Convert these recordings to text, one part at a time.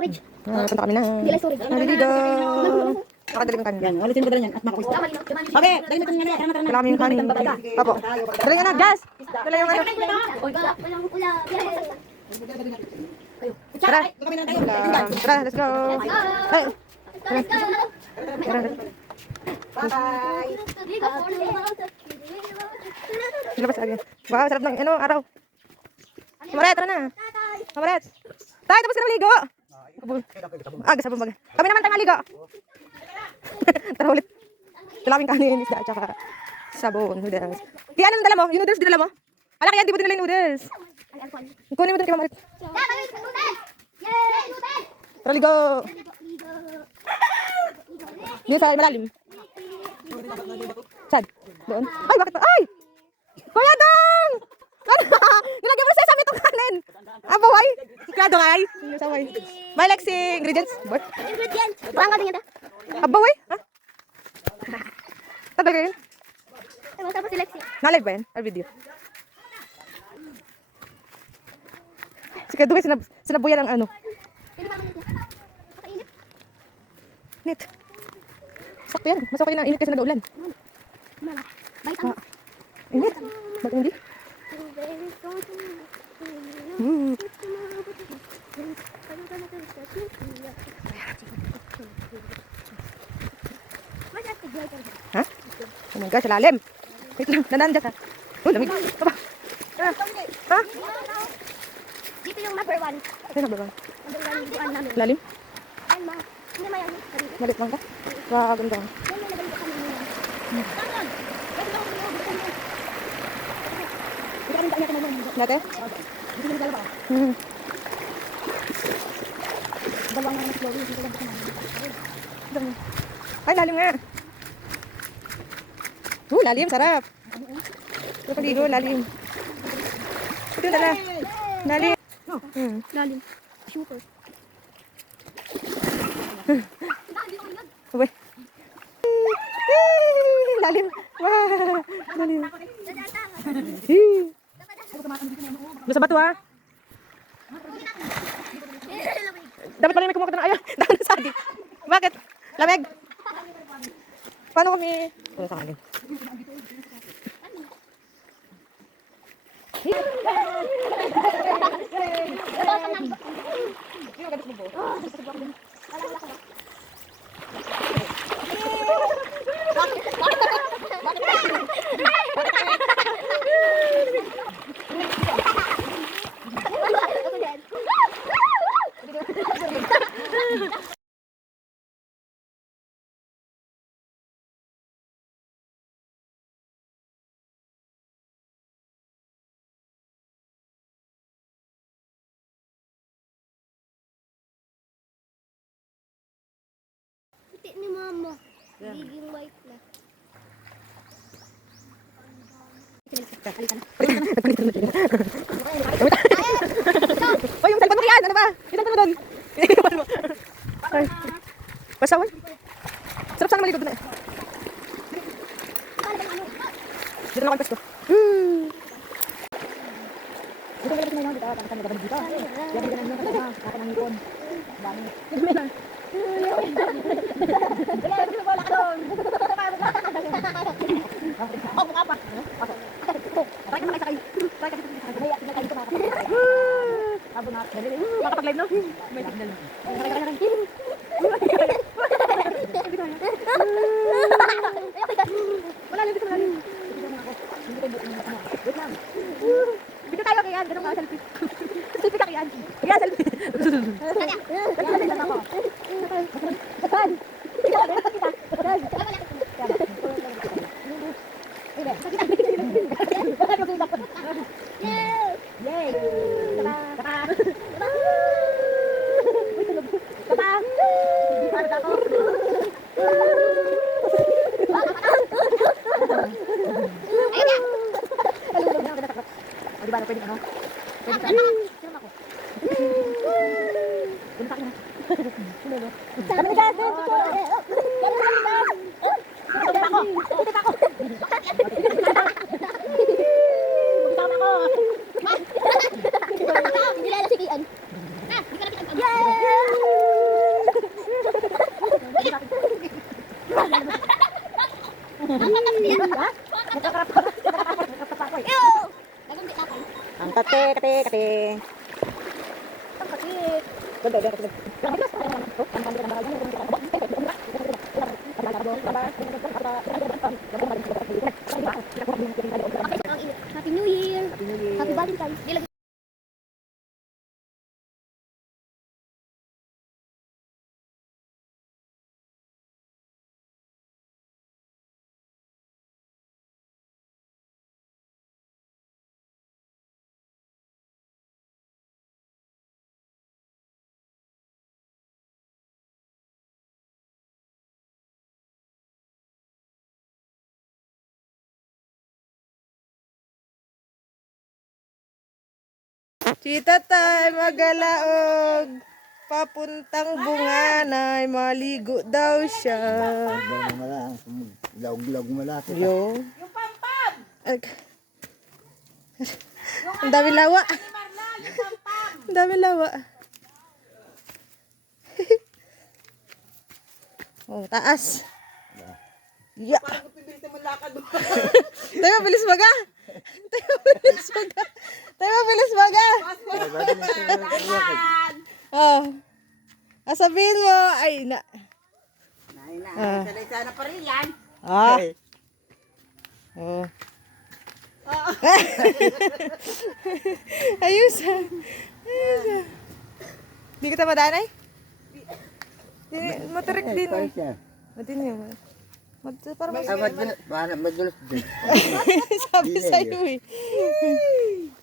Storage. Ah, punta kami na. Hindi lang storage. Naliligo. Nakadali ng kanin. Yan, ulitin ko dala yan at makakusta. Okay, dali mo nga na. Tara na, tara na. Wala kami yung kanin. Apo. Dali na, gas. Dali yung ano. Wala, walang ulam. Tara. Kami na tayo. Tara, let's go. Ay. Tara. Bye-bye. Labas agad. Wow, sarap ng ano, araw. Kamaret, tara na. Kamaret. Tayo, tapos ka na maligo. Aga, sabon baga. Kami naman tayo maligo. tara ulit. Dalawing kanin, isda, at saka sabon, noodles. Di, anong dala mo? Yung noodles, dinala mo? Ala, kaya di mo dinala yung noodles. Kunin mo doon kay Mamaret. Tara, ligo. Dito sa malalim. Saan? Doon? Ay, bakit ba? Ay! Kuya Dong! Ano? Nilagyan mo sa itong kanin. Abaway. Sigurado nga ay. Sabay. May like si ingredients. Bot. Ingredient. Parang galing ito. Abaway. Ha? Tagal kayo. Ay, masarap si Lexi. Na-live ba yan? Or video? Si Kadugay sinab sinabuyan ng ano. Net. Sakto yan. Mas okay na init kasi nag-ulan. Mala. Bite Ah. Init. Ba't hindi? Hmm. Ha? Oh my gosh, lalim. Wait lang, nananda ka. Oh, lamig. Aba. Ah. Ha? Dito yung number one. Ano ba ba? Number one yung liguan namin. Lalim? Ay, ma. Hindi mayan. Malit lang ka? Wow, ganda. Yan yung nabalik kami nila. Tangan! Pwede ba ako buksan mo? Hindi kami kanya kinaman. Nate? Hindi kami dalawa. Hmm. Dalawang mga mas Hindi ko lang namin. Dami. Ay, lalim nga. Uh, lalim, sarap. Ito paligo, lalim. Ito yung dala. Lalim. Hmm. Lalim. Super. Eh, Lalim. Wow. Lalim. Basta bato ah. Dapat pala may kumuha ka ng ayaw. Dapat na sagi. Bakit? Lamig. Paano kami? Ano sa kanin? Puti mama. Giging white na. Oh, yung cellphone mo yan. Ano ba? Yung cellphone mo doon. Cellphone mo. Ay. Pasawan. Sarap sana maligo doon eh. Dito na ako pesto. Hmm. Dito mo na dito, tapos kami gabi dito. Yan din naman yung ako ng hipon. Dami. Oh, mukha pa. Try ka na kayo. Try ka dito. Kaya tingnan kayo dito mga Abo na. Dali. Makapag-live no? May signal. Wala lang dito malalim. Wait lang. Dito tayo kay Yan. Ganun ka selfie. Selfie ka kay Yan. Kaya selfie. Yay! Tara. O, di ba, pwede ano? Pwede ka. Sino ako? Pwede pa na. Kami ni Kasi. Kami ni Thank you. Chita tayo magalaog. Papuntang bunganay, maligo daw siya. Laog-laog mo lang. Yo. Yung pampam! Ang dami lawa. Ang dami lawa. oh, taas. Ya. Tayo bilis baga. Tayo bilis baga. Tayo bilis baga. Oh. Ah, sabihin mo, ay na. Ah. Sana pa rin yan. Ah. Oh. Ayos ah. Ayos ah. Hindi kita madanay? Di, matarik din eh. siya. Matin yun. Mat, parang mas, Ah, madulas, parang madulas din. sabi sa'yo eh.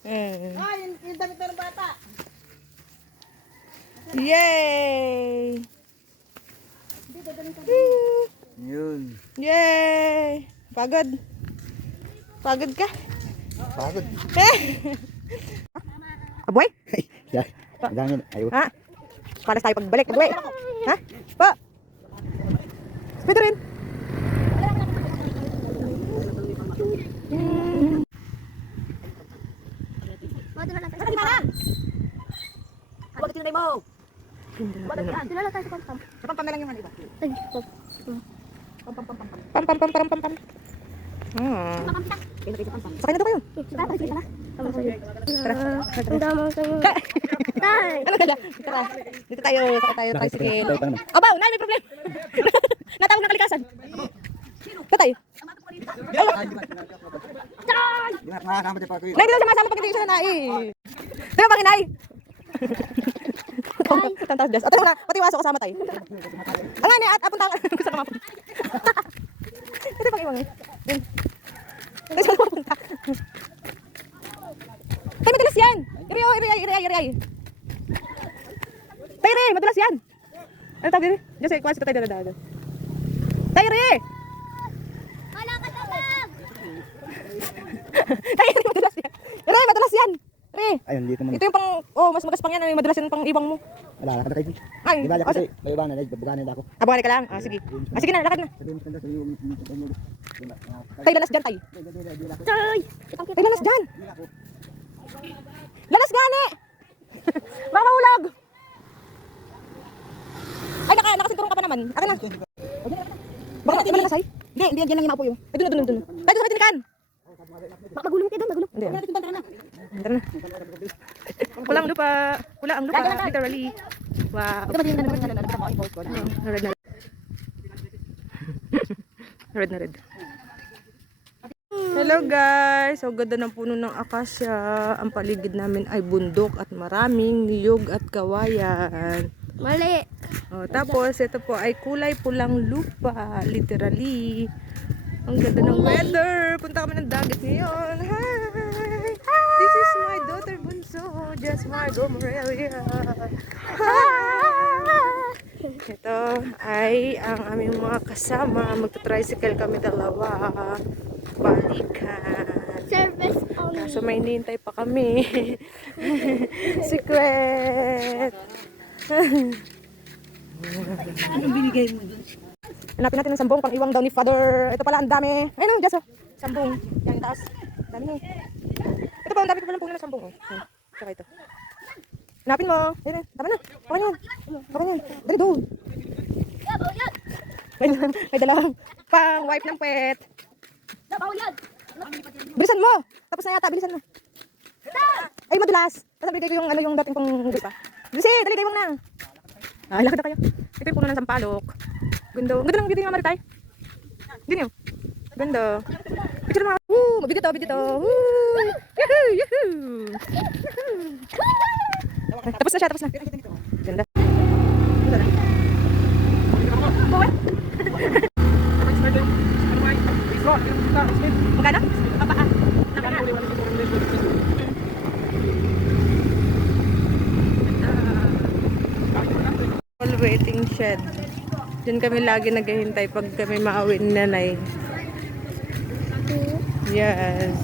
Eh. Ah, yung, yung damit na ng bata. Yay! Yun. Yay! Pagod. Pagod ka? Pagod. Aboy? Yan. Dangin. Ayaw. Ha? Palas tayo pagbalik. Aboy? Ha? Pa? Rin. Madala lang tayo. Sa kanila. Bakit tinanay mo? Dala lang tayo sa pampam. Kapag pam na lang yung ano iba. Ay, pop. Pam, pam, pam, pam, pam. Pam, pam, pam, pam, pam, pam. Hmm. Sakay na to kayo. Tara, pag na. Tara. Ang dama sa'yo. Tay! Ano kaya? Tayo. Dito tayo. Sakay tayo. Tricycle. Tayo pa naman. Aba, unay, may problem. Natawag ng kalikasan. Tatay. Di ba, makakama din pa ako yun. Nay, hindi daw siya masama pag hindi siya nanay. Di ba, panginay? Tantas des. O, tayo na. Patiwaso kasama tayo. Ang nga at apunta ka. Gusto ka mapunta. Ito pang iwang eh. Yun. Ito siya mapunta. Tay, madulas yan. Iri, oh, iri, iri, iri, iri. Tay, iri, madulas yan. Ano tawag iri? Diyan sa ikwasi ko tayo dadaan. Tay, iri. Wala ka tabang! Tay, iri, madulas yan. Iri, madulas yan. Iri. Ayun, dito mo. Ito yung pang, oh, mas magaspang yan. May madulas yung pang iwang mo. Wala, lakad na kayo. Ay, Di ba, lakad kayo. May iba na, babugahan nila ako. Abangan ka lang. Ah, sige. Ah, sige na, lakad na. Tay, lalas dyan, tay. Tay! Tay, lalas dyan. Lalas gani! Baka mahulog. Ay, naka, nakasinturong ka pa naman. Akin na. Baka natin ba nakasay? Hindi, hindi yan lang yung maupo yun. Ay, doon, doon, doon. Tay, doon sa may tinikan. Baka magulong kayo doon, magulong. Hindi. Tara na. Wala ang lupa. Wala ang lupa. Literally. Wow. Ito ba din na naman na nakita ko ang post ko? Red na red. red na red. Hello guys! So ganda ng puno ng akasya. Ang paligid namin ay bundok at maraming niyog at kawayan. Mali. Oh, tapos ito po ay kulay pulang lupa. Literally. Ang ganda ng weather. Punta kami ng dagat ngayon. Hi! This is my daughter Bunso. Just Margo Morelia. Hi! Ito ay ang aming mga kasama. Magta-tricycle kami dalawa. Balikan. Service only. Kaso may hinihintay pa kami. Secret. Anong binigay mo dun? Hanapin natin ng sambong pang iwang daw ni father. Ito pala ang dami. Ayun, oh, Jess, oh. Sambong. Yan, taas. Dami niya. Ito pa, ang dami pa palang puno ng sambong. Oh. Yan. Tsaka ito. Hanapin mo. Ayun, eh. tama na. Baka yan. Baka yan. Dali doon. May, may dalang pang wipe ng pet. Bilisan mo. Tapos na yata, bilisan mo. Ay, madulas. Tapos bigay ko yung, ano, yung dating pang di pa. Lucy, dali kayo na. Ah, lakad na kayo. Ito yung puno ng sampalok. Ganda. Ganda ng video niya, Maritay. Ganda yun. Ganda. Picture mo. Woo! Mabigat to, mabigat to. Woo! Yahoo! Yahoo! Ay, Tapos na siya, tapos na. Ganda. Magkano? Shed. Diyan kami lagi naghihintay pag kami maawi ni nanay. Yes.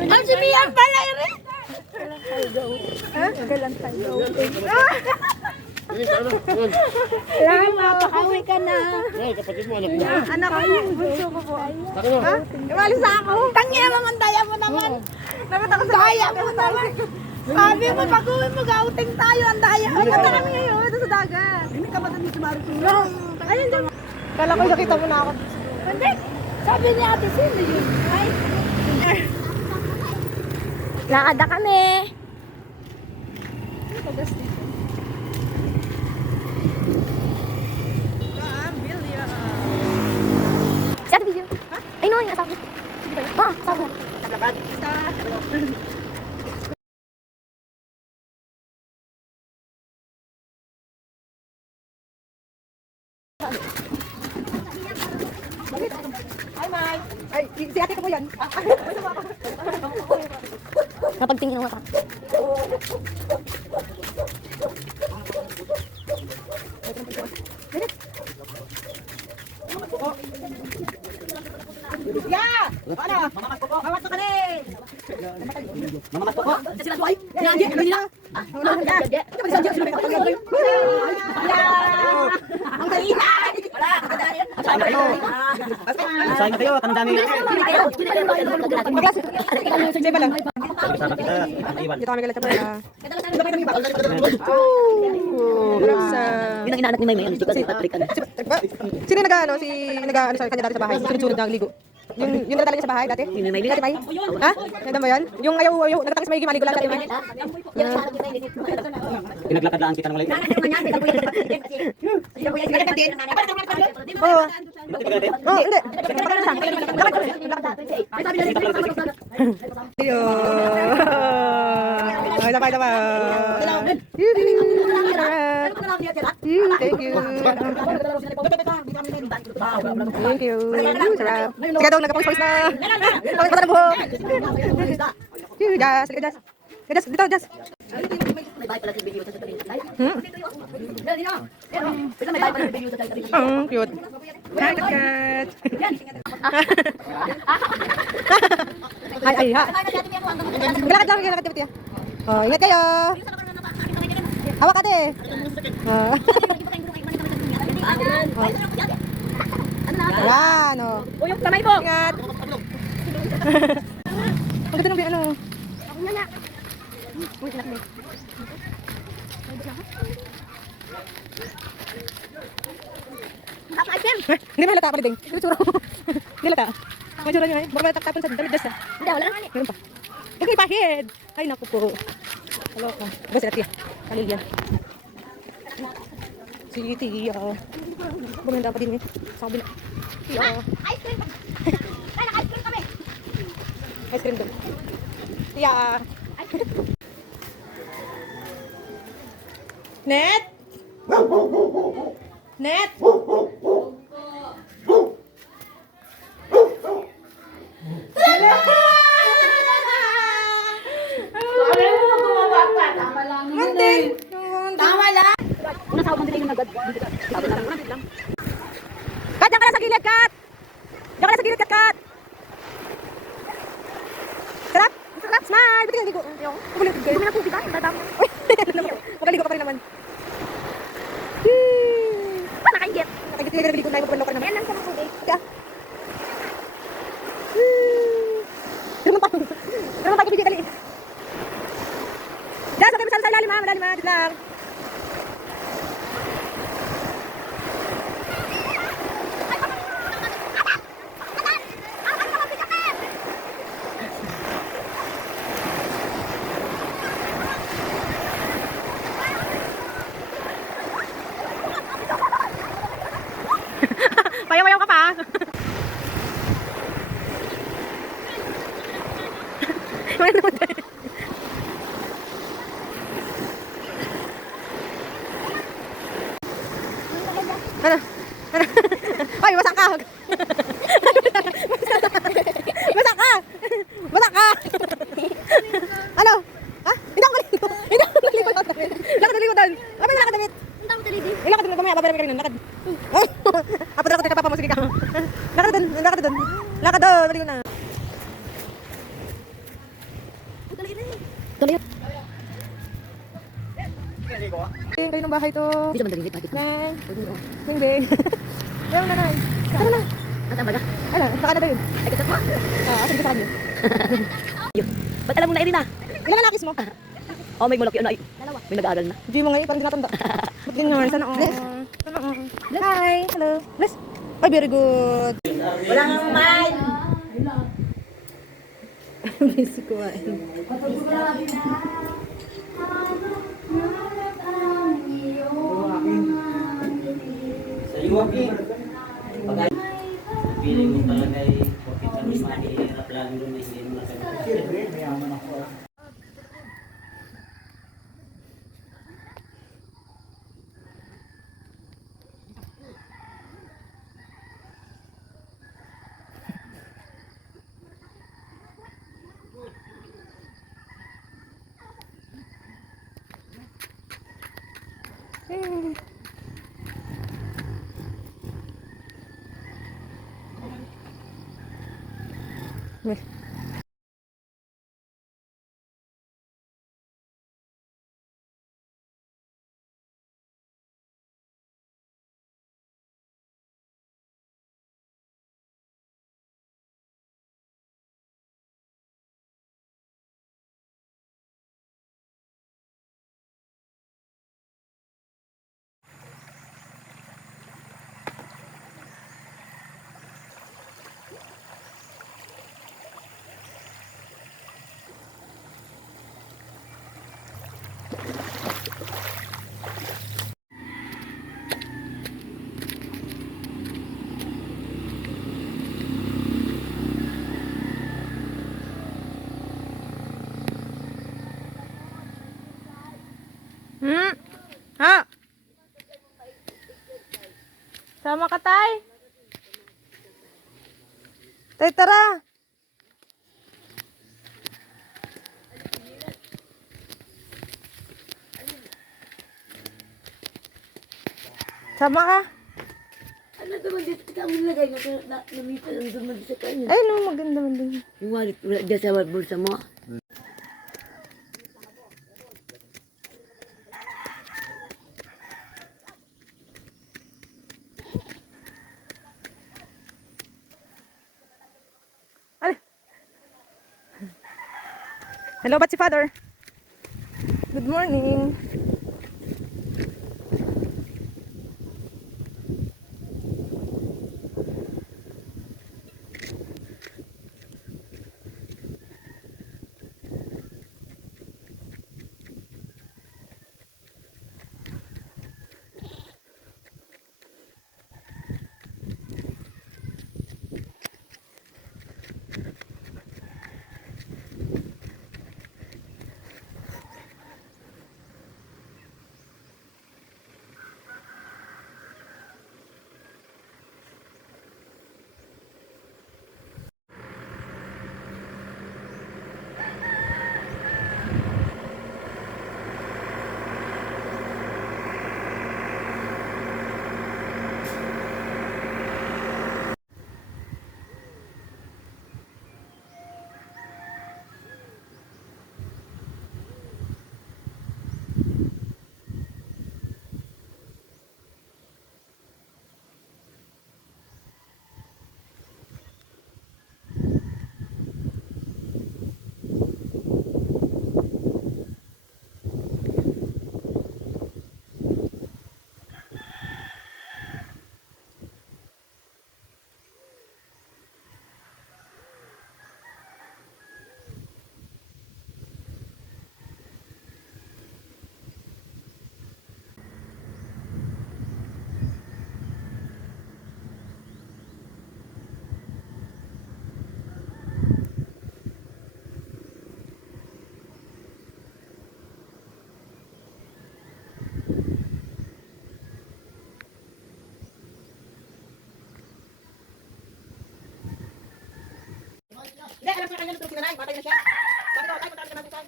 Ang si Mia pala rin. Lang, mapakawi ka na. Anak ko, bunso ko po. Ha? Iwalis na ako. Tangina mo, mandaya mo naman. Dapat ako sa Daya mo naman. Sabi mo, pag-uwi mo, gauting tayo. Ang daya. Ay, punta kami ngayon. Sa dagat. Hindi ka matanda si Marito. Ayun doon. Kala ko nakita mo na ako. Hindi. Sabi ni ate, sino yun? Ay. Lakad na kami. Si ate video. Ay, no, yung asawa. Oo, asawa. Ay, Mai. Ay, si si ate ko po yan. Ah, Kapag tingin mo ka. Yeah! Ano? Mamamas ko po. Mamamas ko ka rin. Mamamas ko po. Sila tuway. Nandiyan, ano nila? Ang kainay! Wala, kadali. Saan? Saan kayo? Tanong dami. Sige ba lang? Dito kami. Oh, grab sa... Yun ang inaanak ni May May. Hindi ko si Patrick. ano. Si, ba? Sino nag-ano? Si nag-ano sa kanya dati sa bahay? Sunod-sunod na ligo. Yung yung niya sa bahay dati? Yun yung May. Dati May? Ha? Nandun ba yan? Yung ayaw, ayaw, nagtatakis may maligo lang dati May? Pinaglakad lang kita ng malay. Oo. Oo, hindi. Lang. Lakad. Ayun. Ay, tapa, tapa. Thank you. Thank you. Sige daw, nagkapawis-pawis na. Pawis pa na buhok. Yuh, Jas. Sige, Jas. Sige, Jas. Dito, Jas. Hmm? Ang cute. Hi, kat kat. Ay, ay, ha. Galakad lang, galakad kapit ya. Oh, ingat kayo. Hawak ka de. Oh. Yan, oh. O yung kamay. Ingat. Ang ganda ng ano. Tapa ice cream. Eh, Hindi malata pa din. Ito tsura. Hindi lata. May tsura niya. Baka matapon sa damit dasa. Hindi, wala naman eh. Meron pa. Huwag may pahid. Ay, naku po. Hello ka. Ba sila tiya? Kalilya. Si tiya. Bumanda pa din eh. Sa kabila. Tiya. Ice cream. Ay, naka-ice cream kami. Ice cream doon. Tiya. Net? Net? Ha. Malalim ha. Dito lang. Ano? Ano? Ay, wasak ka! wasak ka! Wasak ka! ano? Ha? Hindi ako naligo. Hindi ako naligo. Lakad naligo doon. Kapag lakad damit. Ang tawag tuloy din. Eh, lakad ka rin nun. Lakad. Apat ako teka papa mo. Sige ka. Lakad doon. Lakad doon. Lakad doon. Maligo na. Tuloy rin. Tuloy. Tingin kayo ng bahay to. Dito man dali pati. Nay. Hindi. Meron na, Nay. Tara na. At ang baga. Ano? Saka na doon. Ay kasat mo. Ah, asan ka sa kanya? Ba't alam mo na Irina? Ilan na nakis mo? Oh, may malaki ano ay. Dalawa. May nag-aaral na. Hindi mo ngayon, parang tinatanda. Ba't ganyan? All. Sana all. Hi. Hello. Bless. Ay, very good. Wala nga umay. Busy kumain. Sa Iwaki. Pag feeling mo talaga ay bakit kami mahirap doon na hindi mo nakakita. Hmm? Ha? Sama ka, Tay? Tay, tara. Sama ka. Ano naman dito kita ang nilagay na na lang doon sa kanya. Ay, no, maganda man din. Yung wallet wala dyan sa bulsa mo. Ay. Hello, ba't si Father? Good morning. Hindi, alam ko na kanya natulog si nanay. Matay na siya. Sabi ko, tay, punta ka naman tay.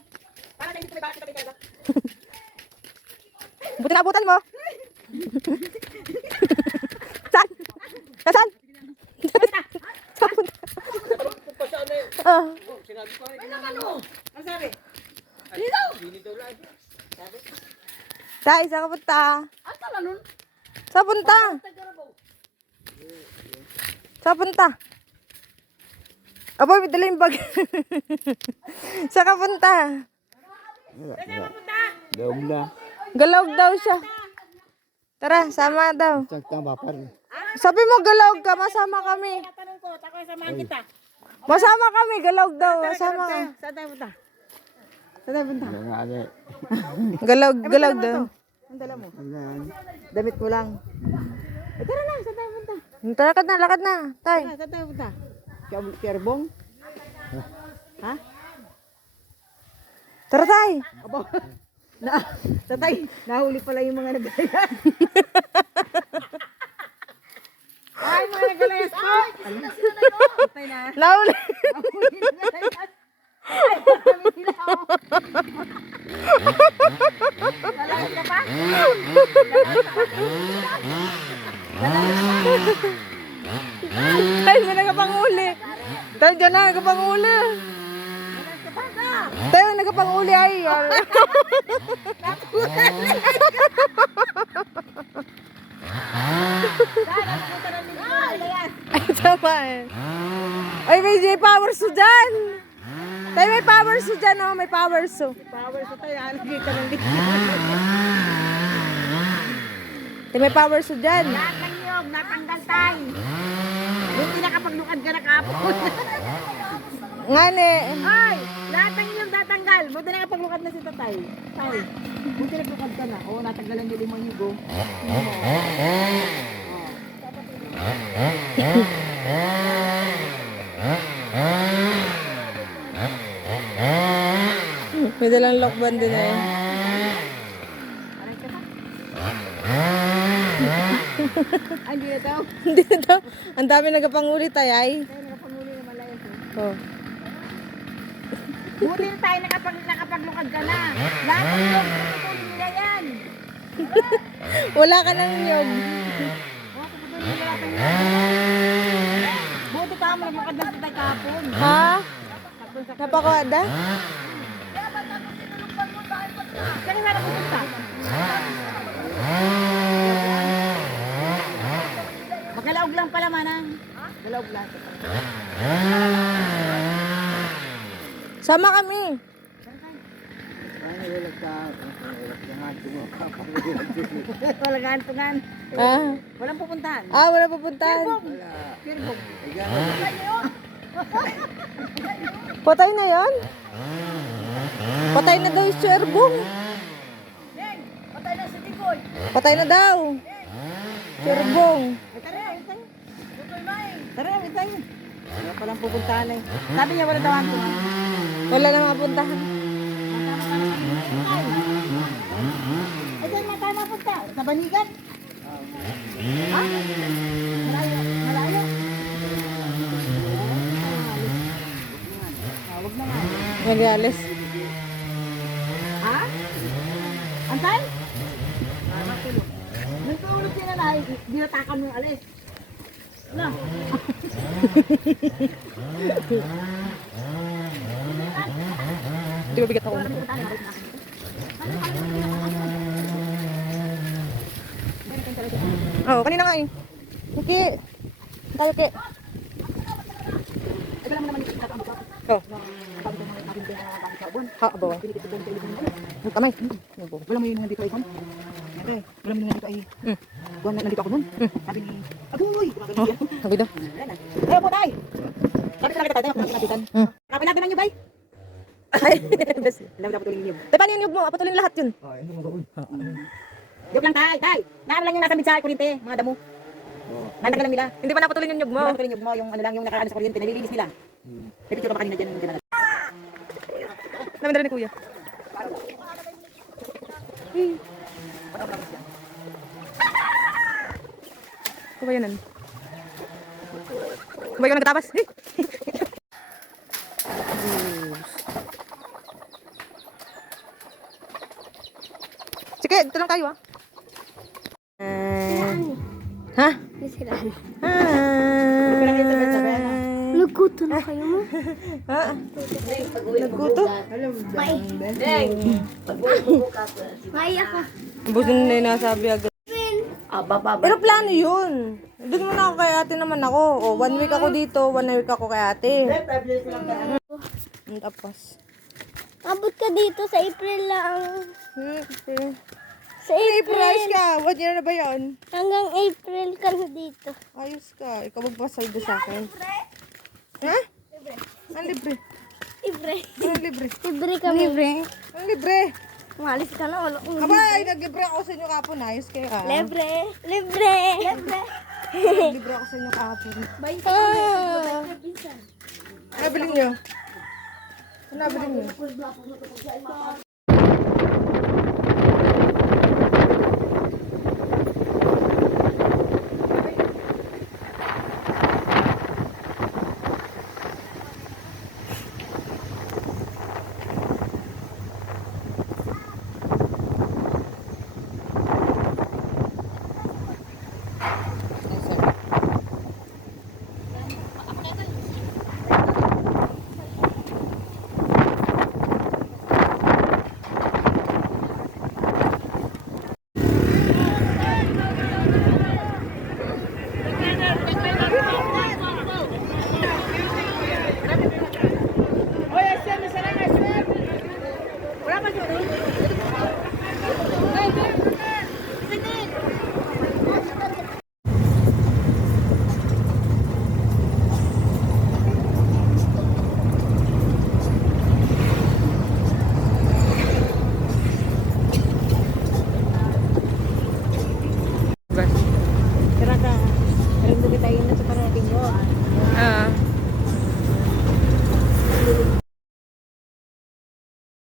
Para tayo dito may bakit kita talaga. Buti naabutan mo. Saan? Nasaan? Saan punta? Ah. Ano sabi? Tay, saan ka punta? Asa na nun? Saan punta? Saan punta? Aba, may dala yung bag. saan ka punta? Daog na. Galawag daw siya. Tara, sama daw. Sakta bapar. Sabi mo galawag ka, masama kami. Tanong ko, tako samahan kita. Masama kami, galawag daw. Masama ka. Saan tayo punta? Saan tayo punta? Nga ali. Galawag, galawag daw. Ang dala mo? Damit mo lang. Eh, tara na, saan tayo punta? Lakad na, lakad na. Tay. Tara, saan tayo punta? Kerbong? Ha? Tara, tay. Aba, na, tatay, nahuli pala yung mga nagalayas. Ay, mga nagalayas ko! Ano? Tatay na. Nauli. Nahuli yung nagalayas. Ay, marami sila. oh. Nalalas ka pa? Tay, may nagapanguli. Tay, dyan na, nagapanguli. Tay, may nagapanguli ay. Ay, tama eh. Ay, may J powers to dyan. Tay, may powers to dyan, oh. May powers to. Power sa tayo, ka ng dito. Tay, may powers to dyan. Lahat ng niyog, natanggal tayo. Buti nakapaglukad ka na kapon. Nga ne. Ay, lahat ng niyog natanggal. Buti nakapaglukad na si tatay. Tay, buti naglukad ka na. Oo, natanggalan niyo limang yugo. May dalang lockban din eh. Ay, hindi na daw. Hindi na daw. Ang dami nagapanguli tay ay. Tayo nakapanguli na malayas eh. Oh. Buti na tayo nakapag, nakapaglukad ka na. Lahat ng niyog, tutulong nila yan. Wala ka nang nyog. Oo, tutulong nila lahat ng niyog. Buti ka mo naglukad na si tatay kapon. Ha? Napakuada? Kaya nga napupunta. Magalaog lang pala manang. Galaog lang. Sama kami. Walang gantungan. Ah, Walang pupuntahan. ah wala pupuntahan. Patay na yon? Patay na daw yung Cherbong. Patay na si Tikoy. Patay na daw. Cherbong. Tara, itay. Tara, itay. Wala palang pupuntahan eh. Sabi niya wala daw ang. Wala na mapuntahan. Ay, dyan na tayo mapunta. Sa Banigan. Ha? Malayo. Malayo. Ah, wag na nga. Nagalis. Ha? Antay? Nagtulog si nanay, dinatakan mo yung alis. Wala. Di ba bigat ako? Oo, oh, kanina nga eh. Ki. Tayo ki. Oh. Ha, abawa. Ang kamay. Wala mo yun nandito ay? Ate, wala mo yun nandito ay. Hmm. Na nandito ako nun. Sabi ni, Agoy! Oh, sabi daw. Ayaw po, tay! Sabi talaga tayo, tayo, nakikitan. Hmm. Kapin natin ang bay. Ay, bes. Alam mo dapat tulingin niyo. Tay, paano yung nyug mo? Apatulin lahat yun. Joke lang, tay, tay. Naano lang yung nasa midsa, kuryente, mga damo. Nandagal lang nila. Hindi ba napatulin yung nyug mo? Mga tulingin mo, yung ano lang, yung nakaano sa kuryente, nalilinis nila. May picture ka pa kanina dyan, na. Namin dala ni kuya. Kubayanan. Kubayanan katabas. Sige, dito lang tayo ah. Ha? Nagkuto na kayo mo? Ha? Nagkuto? May. May ako. Busin na yung nasabi agad. Ah, baba. Pero plano yun. Doon muna ako kay ate naman ako. O, one week ako dito, one week ako kay ate. Mm, Tapos. Abot ka dito sa April lang. Hmm, okay. Sa April. price ka. One year na ba yun? Hanggang April ka na dito. Ayos ka. Ikaw magpasaydo sa akin. Ha? Ang libre. Libre. Ang libre. Libre kami. Libre. Ang libre. Umalis ka na. Wala kong Aba, ay, nag-libre ako sa inyo kapon. Ayos kayo ah. Libre. Libre. Libre. Libre ako sa inyo kapon. Ah. Ano bilhin nyo? Ano bilhin nyo?